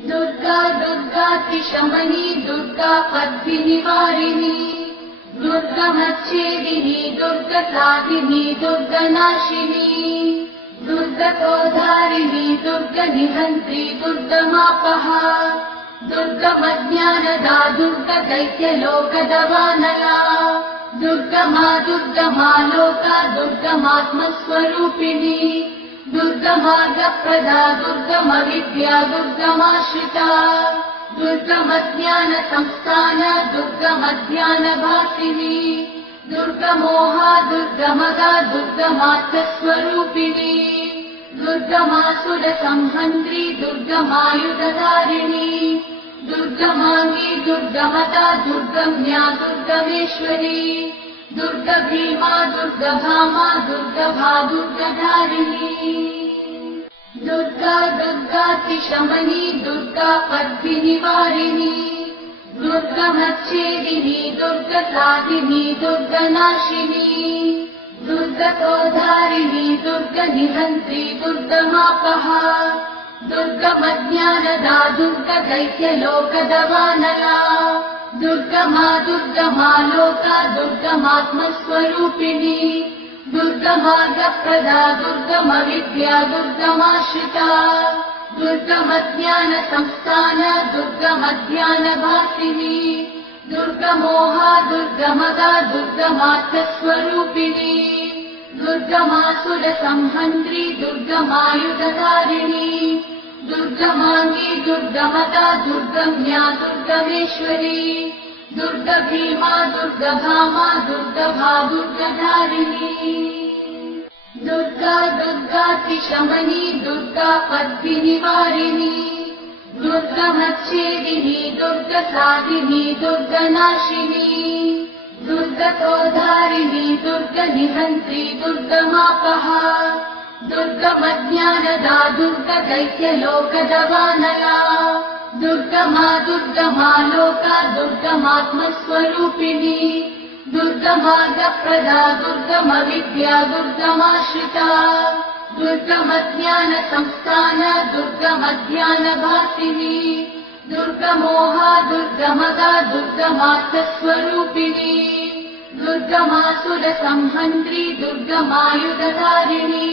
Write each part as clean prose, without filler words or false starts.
दुर्गा दुर्गातिशमनी दुर्गा पद्मिनिवारिणी दुर्गमच्छेदिनी दुर्गसाधिनी दुर्गनाशिनी दुर्गतोधारिणी दुर्गनिहन्त्री दुर्गमापहा दुर्गमज्ञानदा दुर्गदैत्यलोकदवानला दुर्गमा दुर्गमा लोका दुर्गमात्मस्वरूपिणी दुर्गमार्गप्रदा दुर्गमविद्या दुर्गमाश्रिता दुर्गमज्ञानसंस्थान दुर्गमज्ञानभासिनी दुर्गमोहा दुर्गमदा दुर्गमार्थस्वरूपिणी दुर्गमासुरसंहन्त्री दुर्गमायुधधारिणी दुर्गमाङ्गी दुर्गमता दुर्गम्या दुर्गमेश्वरी दुर्गभीमा दुर्गभामा दुर्गभा दुर्गधारिणी दुर्गा दुर्गातिशमनी दुर्गा पद्मिनिवारिणी दुर्गमच्छेदिनी दुर्गसाधिनी दुर्गनाशिनी दुर्गतोधारिणी दुर्गनिहन्त्री दुर्गमापहा दुर्गमज्ञानदा दुर्गदैत्यलोकदवानला दुर्गमा दुर्गमा लोका दुर्गमात्मस्वरूपिणी दुर्गमार्गप्रदा दुर्गमविद्या दुर्गमाश्रिता दुर्गमज्ञानसंस्थान दुर्गमज्ञानभासिनी दुर्गमोहा दुर्गमदा दुर्गमार्थस्वरूपिणी दुर्गमासुरसंहन्त्री दुर्गमायुधधारिणी दुर्गमाङ्गी दुर्गमदा दुर्गम्या दुर्गमेश्वरी दुर्गभीमा दुर्गभामा दुर्गभा दुर्गधारिणी दुर्गा दुर्गातिशमनी दुर्गा पद्मिनिवारिणी दुर्गमच्छेदिनी दुर्गसाधिनी दुर्गनाशिनी दुर्गतोधारिणी दुर्गनिहन्त्री दुर्गमापहा दुर्गमज्ञानदा दुर्गदैत्यलोकदवानला दुर्गमा दुर्गमा लोका दुर्गमात्मस्वरूपिणी दुर्गमार्गप्रदा दुर्गमविद्या दुर्गमाश्रिता दुर्गमज्ञानसंस्थान दुर्गमज्ञानभासिनी दुर्गमोहा दुर्गमदा दुर्गमार्थस्वरूपिणी दुर्गमासुरसंहन्त्री दुर्गमायुधधारिणी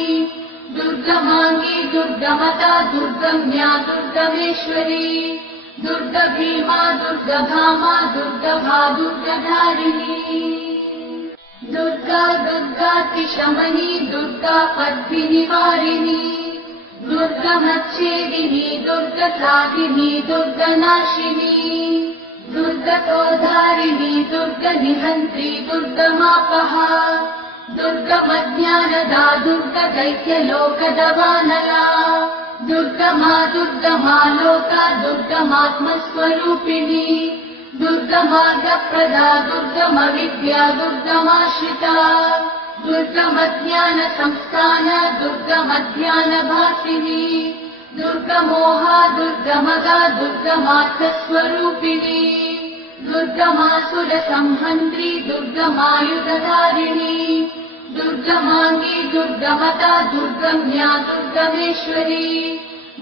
दुर्गमाङ्गी दुर्गमता दुर्गम्या दुर्गमेश्वरी दुर्गभीमा दुर्गभामा दुर्गभा दुर्गधारिणी दुर्गा दुर्गातिशमनी दुर्गा पद्मिनिवारिणी दुर्गमच्छेदिनी दुर्गसाधिनी दुर्गनाशिनी दुर्गतोधारिणी दुर्गनिहन्त्री दुर्गमापहा दुर्गमज्ञानदा दुर्गदैत्यलोकदवानला दुर्गमा दुर्गमा लोका दुर्गमात्मस्वरूपिणी दुर्गमार्गप्रदा दुर्गमविद्या दुर्गमाश्रिता दुर्गमज्ञानसंस्थान दुर्गमज्ञानभासिनी दुर्गमोहा दुर्गमदा दुर्गमार्थस्वरूपिणी दुर्गमासुरसंहन्त्री दुर्गमायुधधारिणी दुर्गमाङ्गी दुर्गमता दुर्गम्या दुर्गमेश्वरी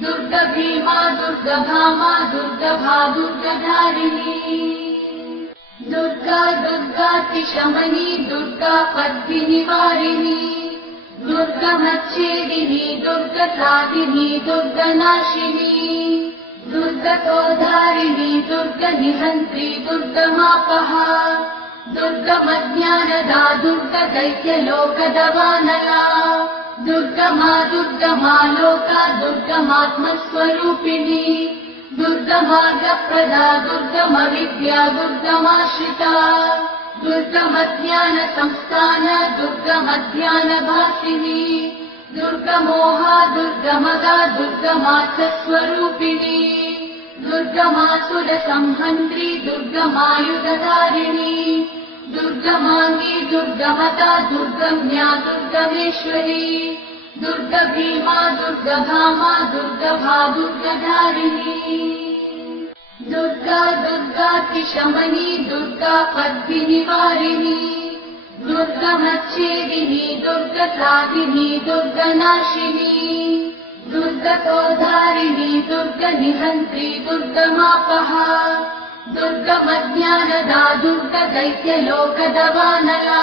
दुर्गभीमा दुर्गभामा दुर्गभा दुर्गधारिणी दुर्गा दुर्गातिशमनी दुर्गा पद्मिनिवारिणी दुर्गमच्छेदिनी दुर्गसाधिनी दुर्गनाशिनी दुर्गतोधारिणी दुर्गनिहन्त्री दुर्गमापहा दुर्गमज्ञानदा दुर्गदैत्यलोकदवानला दुर्गमा दुर्गमा लोका दुर्गमात्मस्वरूपिणी दुर्गमार्गप्रदा दुर्गमविद्या दुर्गमाश्रिता दुर्गमज्ञानसंस्थान दुर्गमज्ञानभासिनी दुर्गमोहा दुर्गमदा दुर्गमार्थस्वरूपिणी दुर्गमासुरसंहन्त्री दुर्गमायुधधारिणी दुर्गमाङ्गी दुर्गमता दुर्गम्या दुर्गमेश्वरी दुर्गभीमा दुर्गभामा दुर्गभा दुर्गधारिणी दुर्गा दुर्गातिशमनी दुर्गा पद्मिनिवारिणी दुर्गमच्छेदिनी दुर्गसाधिनी दुर्गनाशिनी दुर्गतोधारिणी दुर्गनिहन्त्री दुर्गमापहा दुर्गमज्ञानदा दुर्गदैत्यलोकदवानला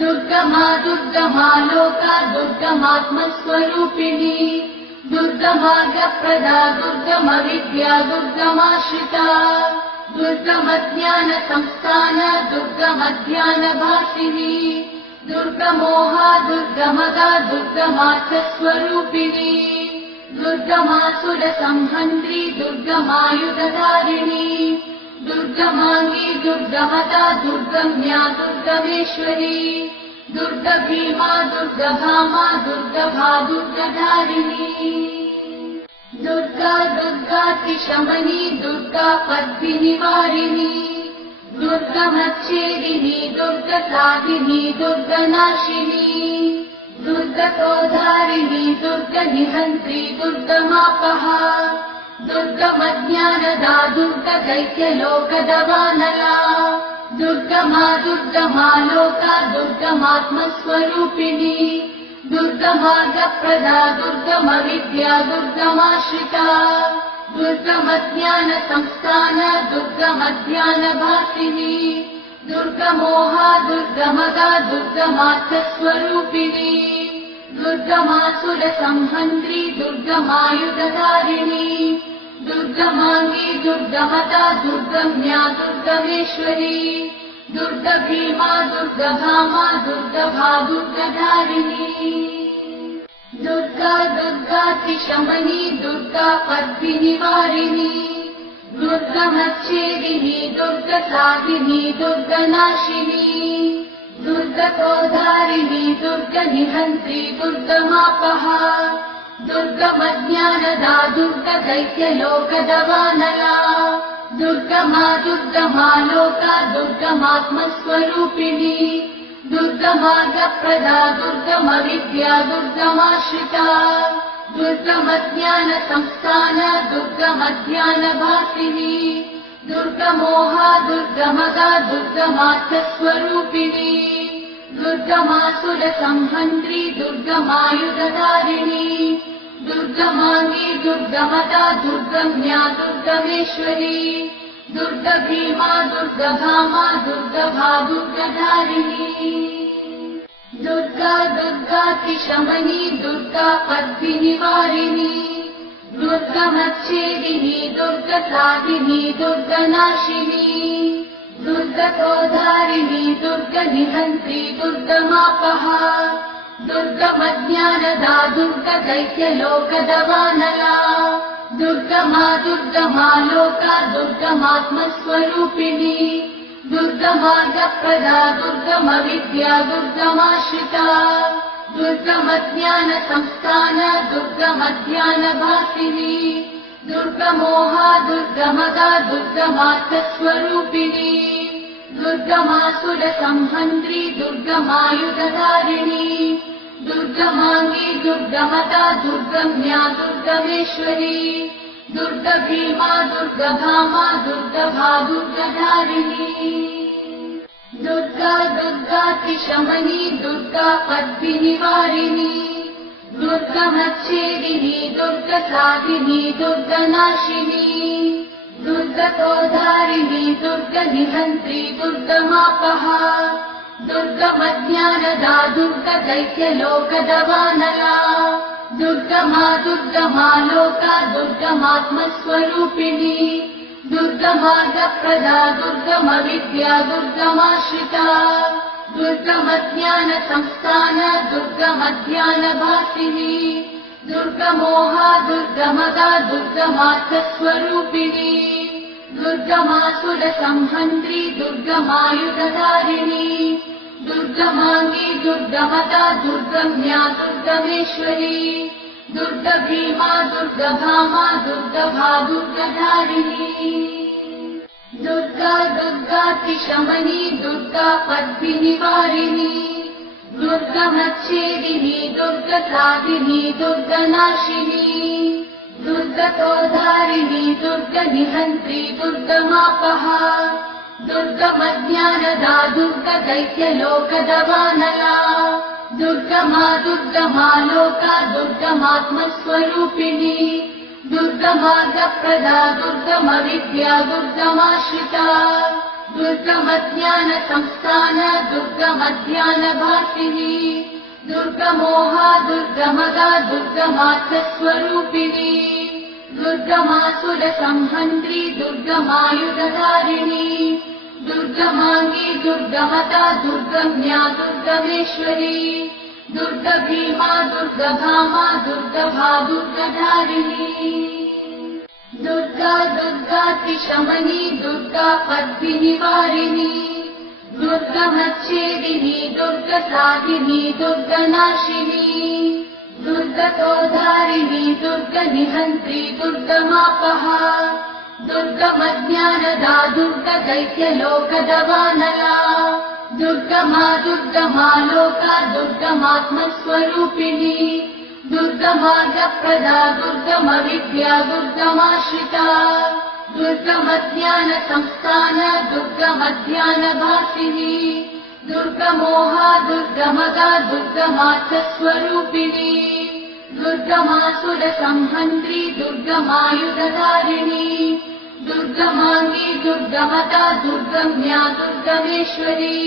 दुर्गमा दुर्गमा लोका दुर्गमात्मस्वरूपिणी दुर्गमार्गप्रदा दुर्गमविद्या दुर्गमाश्रिता दुर्गमज्ञानसंस्थान दुर्गमज्ञानभासिनी दुर्गमोहा दुर्गमदा दुर्गमार्थस्वरूपिणी दुर्गमासुरसंहन्त्री दुर्गमायुधधारिणी दुर्गमाङ्गी दुर्गमदा दुर्गम्या दुर्गमेश्वरी दुर्गभीमा दुर्गभामा दुर्गभा दुर्गधारिणी दुर्गा दुर्गातिशमनी दुर्गा पद्मिनिवारिणी दुर्गमच्छेदिनी दुर्गसाधिनी दुर्गनाशिनी दुर्गतोधारिणी दुर्गनिहन्त्री दुर्गमापहा दुर्गमज्ञानदा दुर्गदैत्यलोकदवानला दुर्गमा दुर्गमा लोका दुर्गमात्मस्वरूपिणी दुर्गमार्गप्रदा दुर्गमविद्या दुर्गमाश्रिता दुर्गमज्ञानसंस्थान दुर्गमज्ञानभासिनी दुर्गमोहा दुर्गमदा दुर्गमार्थस्वरूपिणी दुर्गमासुरसंहन्त्री दुर्गमायुधधारिणी दुर्गमाङ्गी दुर्गमदा दुर्गम्या दुर्गमेश्वरी दुर्गभीमा दुर्गभामा दुर्गभा दुर्गधारिणी दुर्गा दुर्गातिशमनी दुर्गा पद्मिनिवारिणी दुर्गमच्छेदिनी दुर्गसाधिनी दुर्गनाशिनी दुर्गतोधारिणी दुर्गनिहन्त्री दुर्गमापहा दुर्गमज्ञानदा दुर्गदैत्यलोकदवानला दुर्गमा दुर्गमा लोका दुर्गमात्मस्वरूपिणी दुर्गमार्गप्रदा दुर्गमविद्या दुर्गमाश्रिता दुर्गमज्ञानसंस्थान दुर्गमज्ञानभासिनी दुर्गमोहा दुर्गमदा दुर्गमार्थस्वरूपिणी दुर्गमासुरसंहन्त्री दुर्गमायुधधारिणी दुर्गमाङ्गी दुर्गमदा दुर्गम्या दुर्गमेश्वरी दुर्गभीमा दुर्गभामा दुर्गभा दुर्गधारिणी दुर्गा दुर्गातिशमनी दुर्गा पद्मिनिवारिणी दुर्गमच्छेदिनी दुर्गसाधिनी दुर्गनाशिनी दुर्गतोधारिणी दुर्गनिहन्त्री दुर्गमापहा दुर्गमज्ञानदा दुर्गदैत्यलोकदवानला दुर्गमा दुर्गमा लोका दुर्गमात्मस्वरूपिणी दुर्गमार्गप्रदा दुर्गमविद्या दुर्गमाश्रिता दुर्गमज्ञानसंस्थान दुर्गमज्ञानभासिनी दुर्गमोहा दुर्गमदा दुर्गमार्थस्वरूपिणी दुर्गमासुरसंहन्त्री दुर्गमायुधधारिणी दुर्गमाङ्गी दुर्गमदा दुर्गम्या दुर्गमेश्वरी दुर्गभीमा दुर्गभामा दुर्गभा दुर्गधारिणी दुर्गा दुर्गातिशमनी दुर्गा पद्मिनिवारिणी दुर्गमच्छेदिनी दुर्गसाधिनी दुर्गनाशिनी दुर्गतोधारिणी दुर्गनिहन्त्री दुर्गमापहा दुर्गमज्ञानदा दुर्गदैत्यलोकदवानला दुर्गमा दुर्गमा लोका दुर्गमात्मस्वरूपिणी दुर्गमार्गप्रदा दुर्गमविद्या दुर्गमाश्रिता दुर्गमज्ञानसंस्थान दुर्गमज्ञानभासिनी दुर्गमोहा दुर्गमदा दुर्गमार्थस्वरूपिणी दुर्गमासुरसंहन्त्री दुर्गमायुधधारिणी दुर्गमाङ्गी दुर्गमदा दुर्गम्या दुर्गमेश्वरी दुर्गभीमा दुर्गभामा दुर्गभा दुर्गधारिणी दुर्गा दुर्गातिशमनी दुर्गा पद्मिनिवारिणी दुर्गमच्छेदिनी दुर्गसाधिनी दुर्गनाशिनी दुर्गतोधारिणी दुर्गनिहन्त्री दुर्गमापहा दुर्गमज्ञानदा दुर्गदैत्यलोकदवानला दुर्गमा दुर्गमा लोका दुर्गमात्मस्वरूपिणी दुर्गमार्गप्रदा दुर्गमविद्या दुर्गमाश्रिता दुर्गमज्ञानसंस्थान दुर्गमध्यानभासिनी दुर्गमोहा दुर्गमदा दुर्गमार्थस्वरूपिणी दुर्गमासुरसंहन्त्री दुर्गमायुधधारिणी दुर्गमाङ्गी दुर्गमता दुर्गम्या दुर्गमेश्वरी दुर्गभीमा दुर्गभामा दुर्गभा दुर्गधारिणी दुर्गा दुर्गातिशमनी दुर्गा पद्मिनिवारिणी दुर्गमच्छेदिनी दुर्गसाधिनी दुर्गनाशिनी दुर्गतोधारिणी दुर्गनिहन्त्री दुर्गमापहा दुर्गमज्ञानदा दुर्गदैत्यलोकदवानला दुर्गमा दुर्गमा लोका दुर्गमात्मस्वरूपिणी दुर्गमार्गप्रदा दुर्गमविद्या दुर्गमाश्रिता दुर्गमज्ञानसंस्थान दुर्गमध्यानभासिनी दुर्गमोहा दुर्गमदा दुर्गमार्थस्वरूपिणी दुर्गमासुरसंहन्त्री दुर्गमायुधधारिणी दुर्गमाङ्गी दुर्गमता दुर्गम्या दुर्गमेश्वरी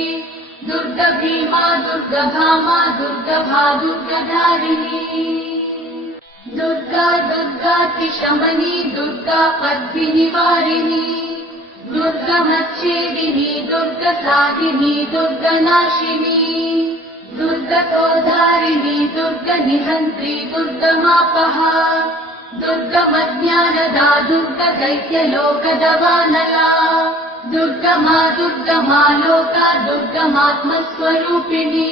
दुर्गभीमा दुर्गभामा दुर्गभा दुर्गधारिणी दुर्गा दुर्गातिशमनी दुर्गा पद्मिनिवारिणी दुर्गमच्छेदिनी दुर्गसाधिनी दुर्गनाशिनी दुर्गतोधारिणी दुर्गनिहन्त्री दुर्गमापहा दुर्गमज्ञानदा दुर्गदैत्यलोकदवानला दुर्गमा दुर्गमा लोका दुर्गमात्मस्वरूपिणी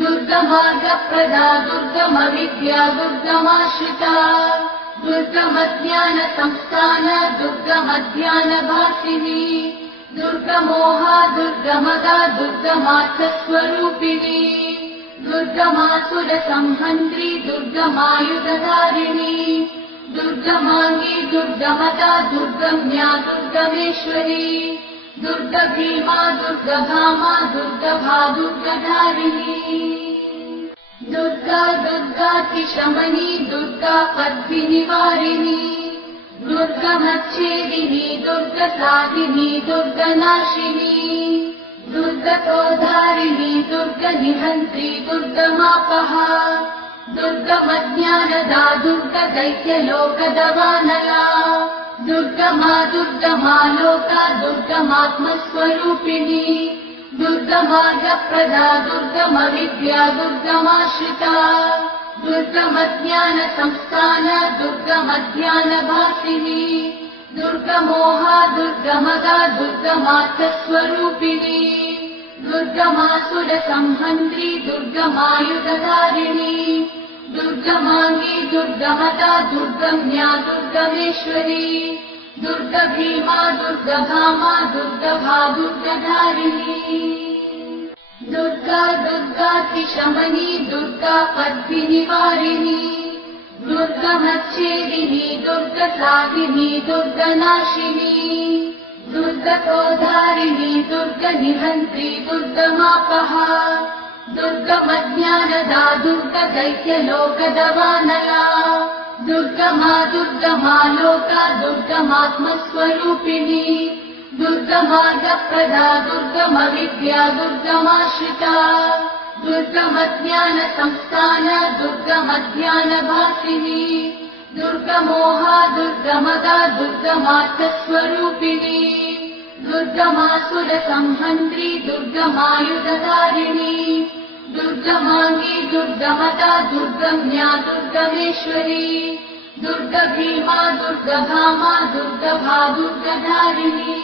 दुर्गमार्गप्रदा दुर्गमविद्या दुर्गमाश्रिता दुर्गमज्ञानसंस्थान दुर्गमध्यानभासिनी दुर्गमोहा दुर्गमदा दुर्गमार्थस्वरूपिणी दुर्गमासुरसंहन्त्री दुर्गमायुधधारिणी दुर्गमाङ्गी दुर्गमदा दुर्गम्या दुर्गमेश्वरी दुर्गभीमा दुर्गभामा दुर्गभा दुर्गधारिणी दुर्गा दुर्गातिशमनी दुर्गा पद्मिनिवारिणी दुर्गमच्छेदिनी दुर्गसाधिनी दुर्गनाशिनी दुर्गतोधारिणी दुर्गनिहन्त्री दुर्गमापहा दुर्गमज्ञानदा दुर्गदैत्यलोकदवानला दुर्गमा दुर्गमा लोका दुर्गमात्मस्वरूपिणी दुर्गमार्गप्रदा दुर्गमविद्या दुर्गमाश्रिता दुर्गमज्ञानसंस्थान दुर्गमध्यानभासिनी दुर्गमोहा दुर्गमदा दुर्गमार्थस्वरूपिणी दुर्गमासुरसंहन्त्री दुर्गमायुधधारिणी दुर्गमाङ्गी दुर्गमदा दुर्गम्या दुर्गमेश्वरी दुर्गभीमा दुर्गभामा दुर्गभा दुर्गधारिणी दुर्गा दुर्गातिशमनी दुर्गा पद्मिनिवारिणी दुर्गमच्छेदिनी दुर्गसाधिनी दुर्गनाशिनी दुर्गतोधारिणी दुर्गनिहन्त्री दुर्गमापहा दुर्गमज्ञानदा दुर्गदैत्यलोकदवानला दुर्गमा दुर्गमा लोका दुर्गमात्मस्वरूपिणी दुर्गमार्गप्रदा दुर्गमविद्या दुर्गमाश्रिता दुर्गमज्ञानसंस्थान दुर्गमध्यानभासिनी दुर्गमोहा दुर्गमदा दुर्गमार्थस्वरूपिणी दुर्गमासुरसंहन्त्री दुर्गमायुधधारिणी दुर्गमाङ्गी दुर्गमदा दुर्गम्या दुर्गमेश्वरी दुर्गभीमा दुर्गभामा दुर्गभा दुर्गधारिणी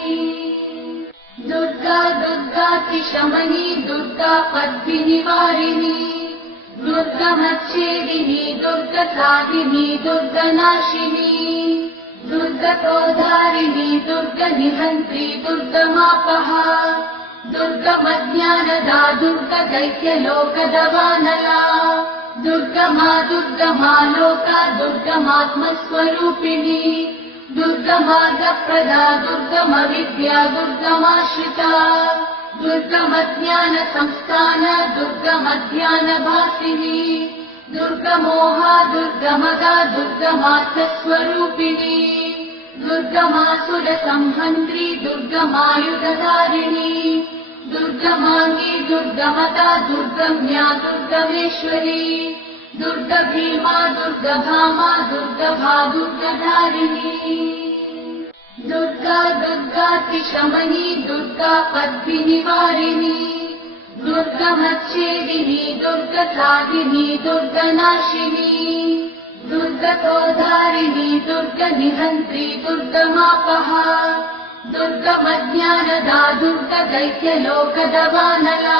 दुर्गा दुर्गातिशमनी दुर्गा पद्मिनिवारिणी दुर्गमच्छेदिनी दुर्गसाधिनी दुर्गनाशिनी दुर्गतोधारिणी दुर्गनिहन्त्री दुर्गमापहा दुर्गमज्ञानदा दुर्गदैत्यलोकदवानला दुर्गमा दुर्गमा लोका दुर्गमात्मस्वरूपिणी दुर्गमार्गप्रदा दुर्गमविद्या दुर्गमाश्रिता दुर्गमज्ञानसंस्थान दुर्गमध्यानभासिनी दुर्गमोहा दुर्गमदा दुर्गमार्थस्वरूपिणी दुर्गमासुरसंहन्त्री दुर्गमायुधधारिणी दुर्गमाङ्गी दुर्गमता दुर्गम्या दुर्गमेश्वरी दुर्गभीमा दुर्गभामा दुर्गभा दुर्गधारिणी दुर्गा दुर्गातिशमनी दुर्गा पद्मिनिवारिणी दुर्गमच्छेदिनी दुर्गसाधिनी दुर्गनाशिनी दुर्गतोधारिणी दुर्गनिहन्त्री दुर्गमापहा दुर्गमज्ञानदा दुर्गदैत्यलोकदवानला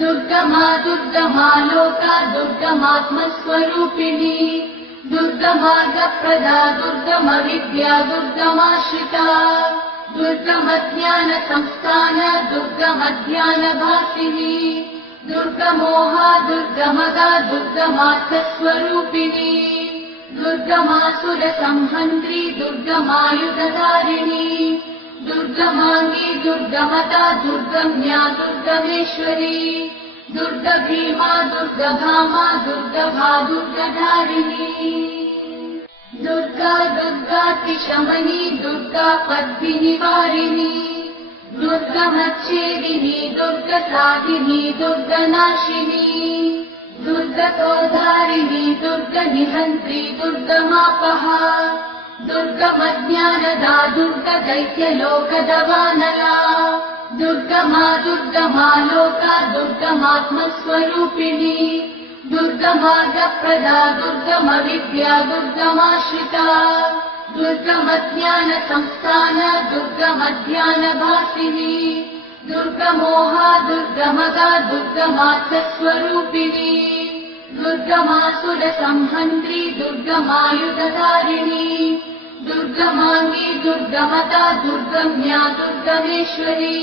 दुर्गमा दुर्गमा लोका दुर्गमात्मस्वरूपिणी दुर्गमार्गप्रदा दुर्गमविद्या दुर्गमाश्रिता दुर्गमज्ञानसंस्थान दुर्गमध्यानभासिनी दुर्गमोहा दुर्गमदा दुर्गमार्थस्वरूपिणी दुर्गमासुरसंहन्त्री दुर्गमायुधधारिणी दुर्गमाङ्गी दुर्गमता दुर्गम्या दुर्गमेश्वरी दुर्गभीमा दुर्गभामा दुर्गभा दुर्गधारिणी दुर्गा दुर्गातिशमनी दुर्गा पद्मिनिवारिणी दुर्गमच्छेदिनी दुर्गसाधिनी दुर्गनाशिनी दुर्गतोधारिणी दुर्गनिहन्त्री दुर्गमापहा दुर्गमज्ञानदा दुर्गदैत्यलोकदवानला दुर्गमा दुर्गमा लोका दुर्गमात्मस्वरूपिणी दुर्गमार्गप्रदा दुर्गमविद्या दुर्गमाश्रिता दुर्गमज्ञानसंस्थान दुर्गमध्यानभासिनी दुर्गमोहा दुर्गमदा दुर्गमार्थस्वरूपिणी दुर्गमासुरसंहन्त्री दुर्गमायुधधारिणी दुर्गमाङ्गी दुर्गमता दुर्गम्या दुर्गमेश्वरी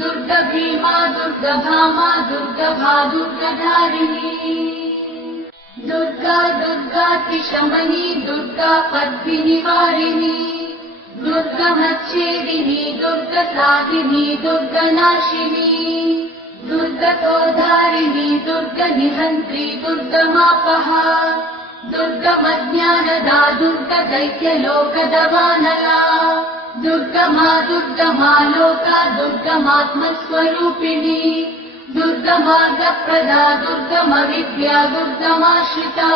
दुर्गभीमा दुर्गभामा दुर्गभा दुर्गधारिणी दुर्गा दुर्गातिशमनी दुर्गा पद्मिनिवारिणी दुर्गमच्छेदिनी दुर्गसाधिनी दुर्गनाशिनी दुर्गतोधारिणी दुर्गनिहन्त्री दुर्गमापहा दुर्गमज्ञानदा दुर्गदैत्यलोकदवानला दुर्गमा दुर्गमा लोका दुर्गमात्मस्वरूपिणी दुर्गमार्गप्रदा दुर्गमविद्या दुर्गमाश्रिता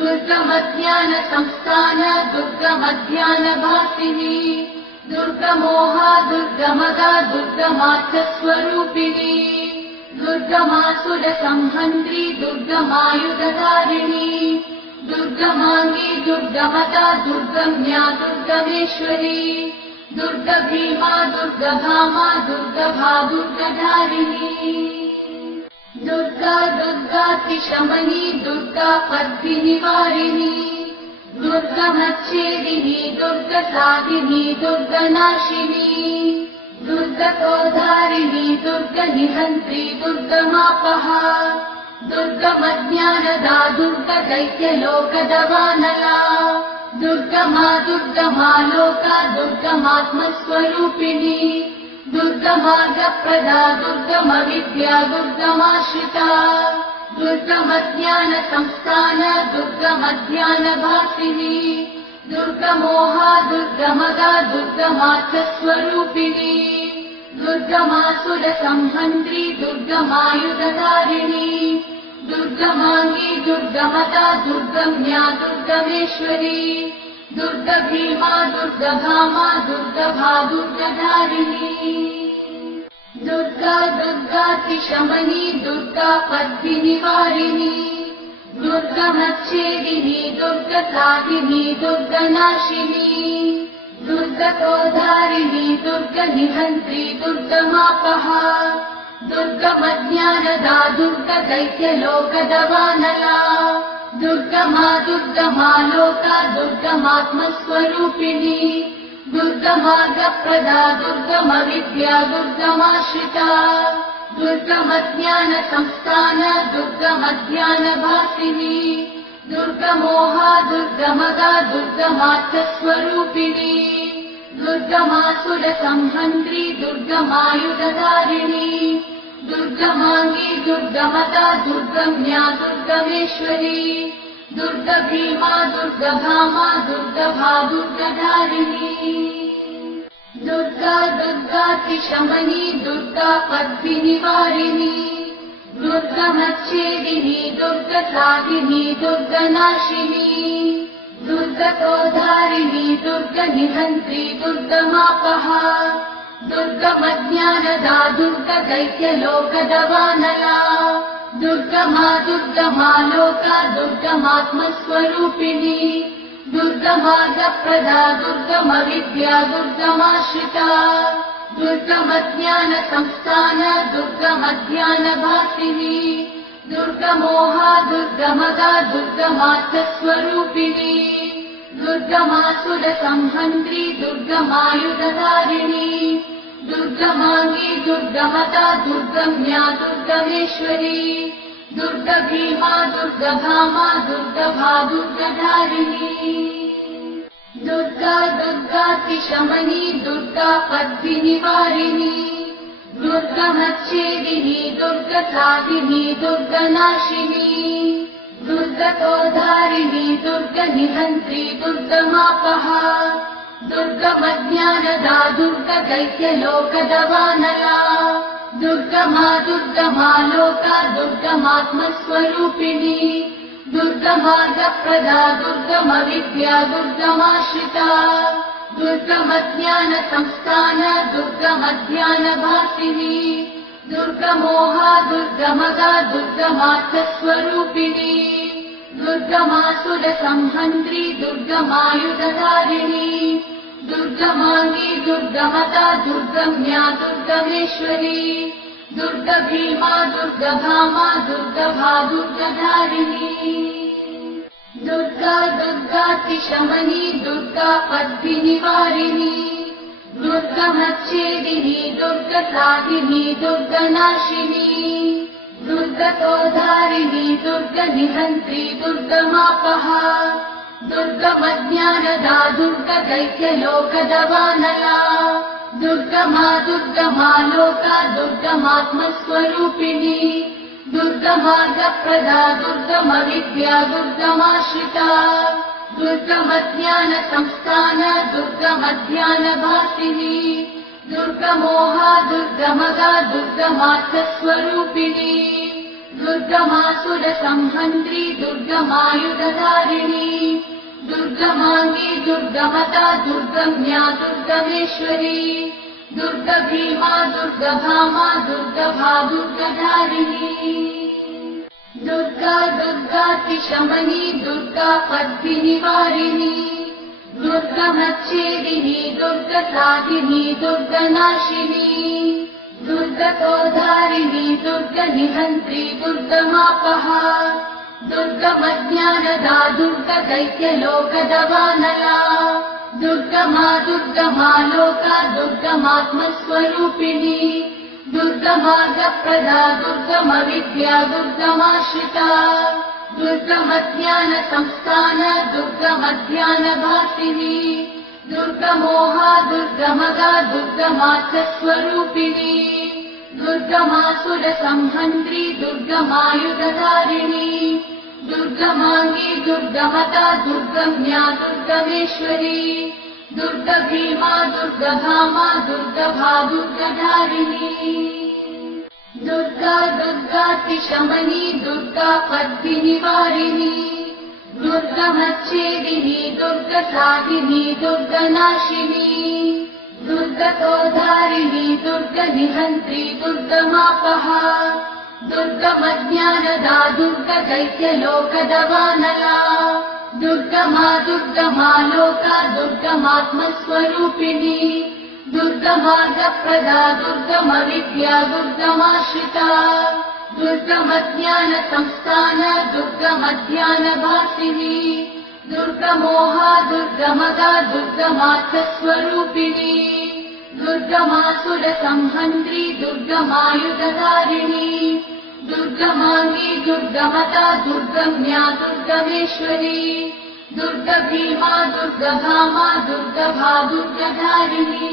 दुर्गमज्ञानसंस्थान दुर्गमध्यानभासिनी दुर्गमोहा दुर्गमदा दुर्गमार्थस्वरूपिणी दुर्गमासुरसंहन्त्री दुर्गमायुधधारिणी दुर्गमाङ्गी दुर्गमदा दुर्गम्या दुर्गमेश्वरी दुर्गभीमा दुर्गभामा दुर्गभा दुर्गधारिणी दुर्गा दुर्गातिशमनी दुर्गा पद्मिनिवारिणी दुर्गमच्छेदिनी दुर्गसाधिनी दुर्गनाशिनी दुर्गतोधारिणी दुर्गनिहन्त्री दुर्गमापहा दुर्गमज्ञानदा दुर्गदैत्यलोकदवानला दुर्गमा दुर्गमा लोका दुर्गमात्मस्वरूपिणी दुर्गमार्गप्रदा दुर्गमविद्या दुर्गमाश्रिता दुर्गमज्ञानसंस्थान दुर्गमध्यानभासिनी दुर्गमोहा दुर्गमदा दुर्गमार्थस्वरूपिणी दुर्गमासुरसंहन्त्री दुर्गमायुधधारिणी दुर्गमाङ्गी दुर्गमदा दुर्गम्या दुर्गमेश्वरी दुर्गभीमा दुर्गभामा दुर्गभा दुर्गधारिणी दुर्गा दुर्गातिशमनी दुर्गा पद्मिनिवारिणी दुर्गमच्छेदिनी दुर्गसाधिनी दुर्गनाशिनी दुर्गतोधारिणी दुर्गनिहन्त्री दुर्गमापहा दुर्गमज्ञानदा दुर्गदैत्यलोकदवानला दुर्गमा दुर्गमा लोका दुर्गमात्मस्वरूपिणी दुर्गमार्गप्रदा दुर्गमविद्या दुर्गमाश्रिता दुर्गमज्ञानसंस्थान दुर्गमध्यानभासिनी दुर्गमोहा दुर्गमदा दुर्गमार्थस्वरूपिणी दुर्गमासुरसंहन्त्री दुर्गमायुधधारिणी दुर्गमाङ्गी दुर्गमता दुर्गम्या दुर्गमेश्वरी दुर्गभीमा दुर्गभामा दुर्गभा दुर्गधारिणी दुर्गा दुर्गातिशमनी दुर्गा पद्मिनिवारिणी दुर्गमच्छेदिनी दुर्गसाधिनी दुर्गनाशिनी दुर्गतोधारिणी दुर्गनिहन्त्री दुर्गमापहा दुर्गमज्ञानदा दुर्गदैत्यलोकदवानला दुर्गमा दुर्गमा लोका दुर्गमात्मस्वरूपिणी दुर्गमार्गप्रदा दुर्गमविद्या दुर्गमाश्रिता दुर्गमज्ञानसंस्थान दुर्गमज्ञानभासिनी दुर्गमोहा दुर्गमदा दुर्गमार्थस्वरूपिणी दुर्गमासुरसंहन्त्री दुर्गमायुधधारिणी दुर्गमाङ्गी दुर्गमता दुर्गम्या दुर्गमेश्वरी दुर्गभीमा दुर्गभामा दुर्गभा दुर्गधारिणी दुर्गा दुर्गातिशमनी दुर्गा पद्मिनिवारिणी दुर्गमच्छेदिनी दुर्गसाधिनी दुर्गनाशिनी दुर्गतोधारिणी दुर्गनिहन्त्री दुर्गमापहा दुर्गमज्ञानदा दुर्गदैत्यलोकदवानला दुर्गमा दुर्गमा लोका दुर्गमात्मस्वरूपिणी दुर्गमार्गप्रदा दुर्गमविद्या दुर्गमाश्रिता दुर्गमज्ञानसंस्थान दुर्गमज्ञानभासिनी दुर्गमोहा दुर्गमदा दुर्गमार्थस्वरूपिणी दुर्गमासुरसंहन्त्री दुर्गमायुधधारिणी दुर्गमाङ्गी दुर्गमता दुर्गम्या दुर्गमेश्वरी दुर्गभीमा दुर्गभामा दुर्गभा दुर्गधारिणी दुर्गा दुर्गातिशमनी दुर्गा पद्मिनिवारिणी दुर्गमच्छेदिनी दुर्गसाधिनी दुर्गनाशिनी दुर्गतोधारिणी दुर्गनिहन्त्री दुर्गमापहा दुर्गमज्ञानदा दुर्गदैत्यलोकदवानला दुर्गमा दुर्गमा लोका दुर्गमात्मस्वरूपिणी दुर्गमार्गप्रदा दुर्गमविद्या दुर्गमाश्रिता दुर्गमज्ञानसंस्थान दुर्गमज्ञानभासिनी दुर्गमोहा दुर्गमदा दुर्गमार्थस्वरूपिणी दुर्गमासुरसंहन्त्री दुर्गमायुधधारिणी दुर्गमाङ्गी दुर्गमता दुर्गम्या दुर्गमेश्वरी दुर्गभीमा दुर्गभामा दुर्गभा दुर्गधारिणी दुर्गा दुर्गातिशमनी दुर्गा पद्मिनिवारिणी दुर्गमच्छेदिनी दुर्गसाधिनी दुर्गनाशिनी दुर्गतोधारिणी दुर्गनिहन्त्री दुर्गमापहा दुर्गमज्ञानदा दुर्गदैत्यलोकदवानला दुर्गमा दुर्गमा लोका दुर्गमात्मस्वरूपिणी दुर्गमार्गप्रदा दुर्गमविद्या दुर्गमाश्रिता दुर्गमज्ञानसंस्थान दुर्गमज्ञानभासिनी दुर्गमोहा दुर्गमदा दुर्गमार्थस्वरूपिणी दुर्गमासुरसंहन्त्री दुर्गमायुधधारिणी दुर्गमाङ्गी दुर्गमता दुर्गम्या दुर्गमेश्वरी दुर्गभीमा दुर्गभामा दुर्गभा दुर्गधारिणी दुर्गा दुर्गातिशमनी दुर्गा पद्मिनिवारिणी दुर्गमच्छेदिनी दुर्गसाधिनी दुर्गनाशिनी दुर्गतोधारिणी दुर्गनिहन्त्री दुर्गमापहा दुर्गमज्ञानदा दुर्गदैत्यलोकदवानला दुर्गमा दुर्गमा लोका दुर्गमात्मस्वरूपिणी दुर्गमार्गप्रदा दुर्गमविद्या दुर्गमाश्रिता दुर्गमज्ञानसंस्थान दुर्गमज्ञानभासिनी दुर्गमोहा दुर्गमदा दुर्गमार्थस्वरूपिणी दुर्गमासुरसंहन्त्री दुर्गमायुधधारिणी दुर्गमाङ्गी दुर्गमता दुर्गम्या दुर्गमेश्वरी दुर्गा भीमा दुर्गभामा दुर्गभा दुर्गधारिणी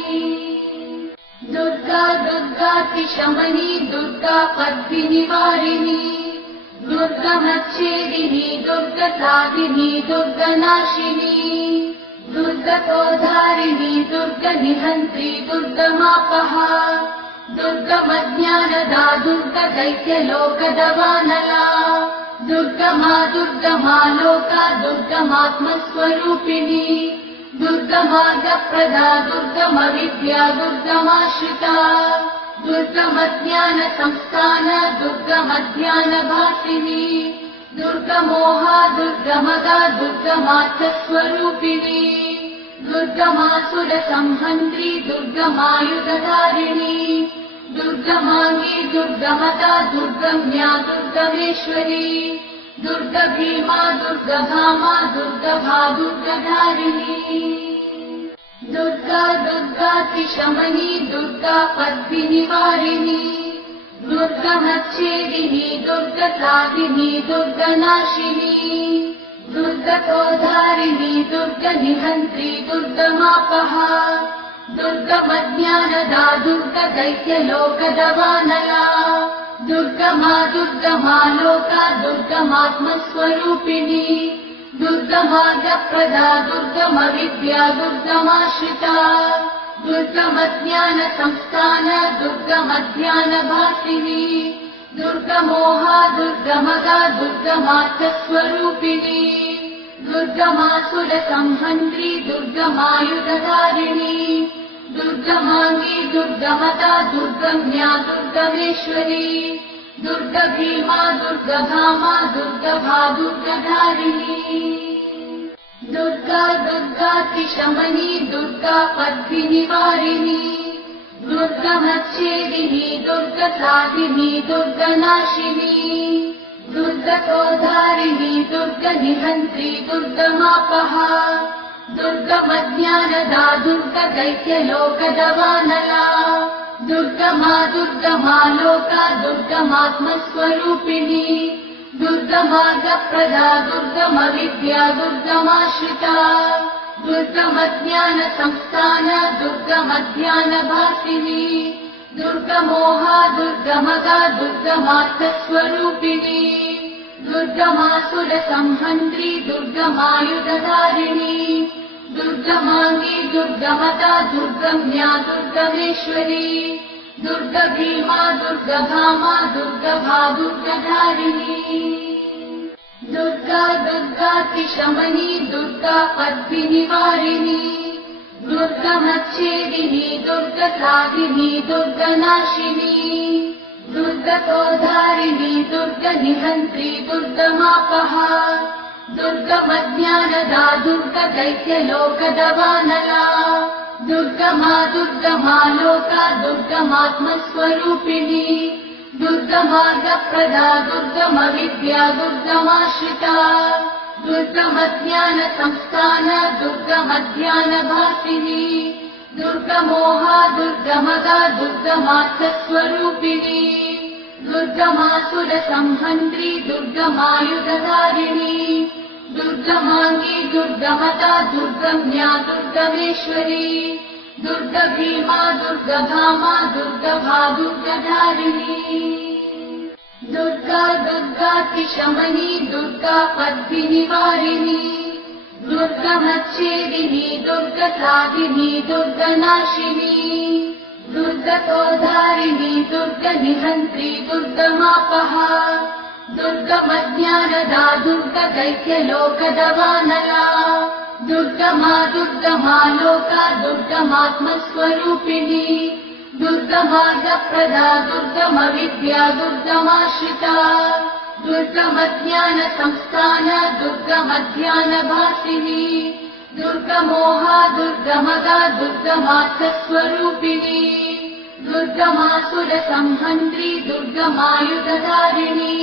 दुर्गा दुर्गातिशमनी दुर्गा पद्मिनिवारिणी दुर्गमच्छेदिनी दुर्गसाधिनी दुर्गनाशिनी दुर्गतोधारिणी दुर्गनिहन्त्री दुर्गमापहा दुर्गमज्ञानदा दुर्गदैत्यलोकदवानला दुर्गमा दुर्गमा लोका दुर्गमात्मस्वरूपिणी दुर्गमार्गप्रदा दुर्गमविद्या दुर्गमाश्रिता दुर्गमज्ञानसंस्थान दुर्गमज्ञानभासिनी दुर्गमोहा दुर्गमदा दुर्गमार्थस्वरूपिणी दुर्गमासुरसंहन्त्री दुर्गमायुधधारिणी दुर्गमाङ्गी दुर्गमदा दुर्गम्या दुर्गमेश्वरी दुर्गभीमा दुर्गभामा दुर्गभा दुर्गधारिणी दुर्गा दुर्गातिशमनी दुर्गा पद्मिनिवारिणी दुर्गमच्छेदिनी दुर्गसाधिनी दुर्गनाशिनी दुर्गतोधारिणी दुर्गनिहन्त्री दुर्गमापहा दुर्गमज्ञानदा दुर्गदैत्यलोकदवानला दुर्गमा दुर्गमा लोका दुर्गमात्मस्वरूपिणी दुर्गमार्गप्रदा दुर्गमविद्या दुर्गमाश्रिता दुर्गमज्ञानसंस्थान दुर्गमज्ञानभासिनी दुर्गमोहा दुर्गमदा दुर्गमार्थस्वरूपिणी दुर्गमासुरसंहन्त्री दुर्गमायुधधारिणी दुर्गमाङ्गी दुर्गमदा दुर्गम्या दुर्गमेश्वरी दुर्गभीमा दुर्गभामा दुर्गभा दुर्गधारिणी दुर्गा दुर्गातिशमनी दुर्गा पद्मिनिवारिणी दुर्गमच्छेदिनी दुर्गसाधिनी दुर्गनाशिनी दुर्गतोधारिणी दुर्गनिहन्त्री दुर्गमापहा दुर्गमज्ञानदा दुर्गदैत्यलोकदवानला दुर्गमा दुर्गमा लोका दुर्गमात्मस्वरूपिणी दुर्गमार्गप्रदा दुर्गमविद्या दुर्गमाश्रिता दुर्गमज्ञानसंस्थान दुर्गमज्ञानभासिनी दुर्गमोहा दुर्गमदा दुर्गमार्थस्वरूपिणी दुर्गमासुरसंहन्त्री दुर्गमायुधधारिणी दुर्गमाङ्गी दुर्गमदा दुर्गम्या दुर्गमेश्वरी दुर्गभीमा दुर्गभामा दुर्गभा दुर्गधारिणी दुर्गा दुर्गातिशमनी दुर्गा पद्मिनिवारिणी दुर्गमच्छेदिनी दुर्गसाधिनी दुर्गनाशिनी दुर्गतोधारिणी दुर्गनिहन्त्री दुर्गमापहा दुर्गमज्ञानदा दुर्गदैत्यलोकदवानला दुर्गमा दुर्गमा लोका दुर्गमात्मस्वरूपिणी दुर्गमार्गप्रदा दुर्गमविद्या दुर्गमाश्रिता दुर्गमज्ञानसंस्थान दुर्गमज्ञानभासिनी दुर्गमोहा दुर्गमदा दुर्गमार्थस्वरूपिणी दुर्गमासुरसंहन्त्री दुर्गमायुधधारिणी दुर्गमाङ्गी दुर्गमदा दुर्गम्या दुर्गमेश्वरी दुर्गभीमा दुर्गभामा दुर्गभा दुर्गधारिणी दुर्गा दुर्गातिशमनी दुर्गा पद्मिनिवारिणी दुर्गमच्छेदिनी दुर्गसाधिनी दुर्गनाशिनी दुर्गतोधारिणी दुर्गनिहन्त्री दुर्गमापहा दुर्गमज्ञानदा दुर्गदैत्यलोकदवानला दुर्गमा दुर्गमा लोका दुर्गमात्मस्वरूपिणी दुर्गमार्गप्रदा दुर्गमविद्या दुर्गमाश्रिता दुर्गमज्ञानसंस्थान दुर्गमज्ञानभासिनी दुर्गमोहा दुर्गमदा दुर्गमार्थस्वरूपिणी दुर्गमासुरसंहन्त्री दुर्गमायुधधारिणी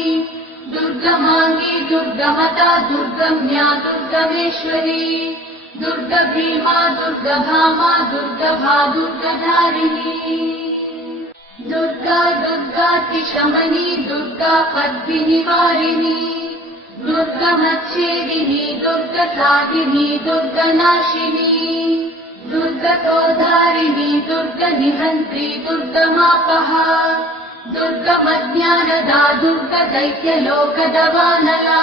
दुर्गमाङ्गी दुर्गमदा दुर्गम्या दुर्गमेश्वरी दुर्गभीमा दुर्गभामा दुर्गभा दुर्गधारिणी दुर्गा दुर्गातिशमनी दुर्गा पद्मिनिवारिणी दुर्गमच्छेदिनी दुर्गसाधिनी दुर्गनाशिनी दुर्गतोधारिणी दुर्गनिहन्त्री दुर्गमापहा दुर्गमज्ञानदा दुर्गदैत्यलोकदवानला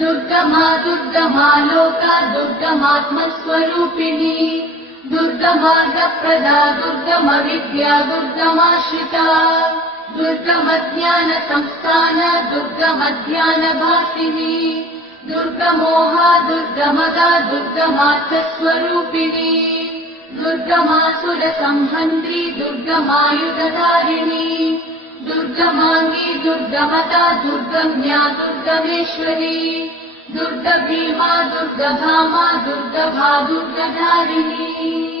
दुर्गमा दुर्गमा लोका दुर्गमात्मस्वरूपिणी दुर्गमार्गप्रदा दुर्गमविद्या दुर्गमाश्रिता दुर्गमज्ञानसंस्थान दुर्गमध्यानभासिनी दुर्गमोहा दुर्गमदा दुर्गमार्थस्वरूपिणी दुर्गमासुरसंहन्त्री दुर्गमायुधधारिणी दुर्गमाङ्गी दुर्गमता दुर्गम्या दुर्गमेश्वरी दुर्गभीमा दुर्गभामा दुर्गभा दुर्गधारिणी।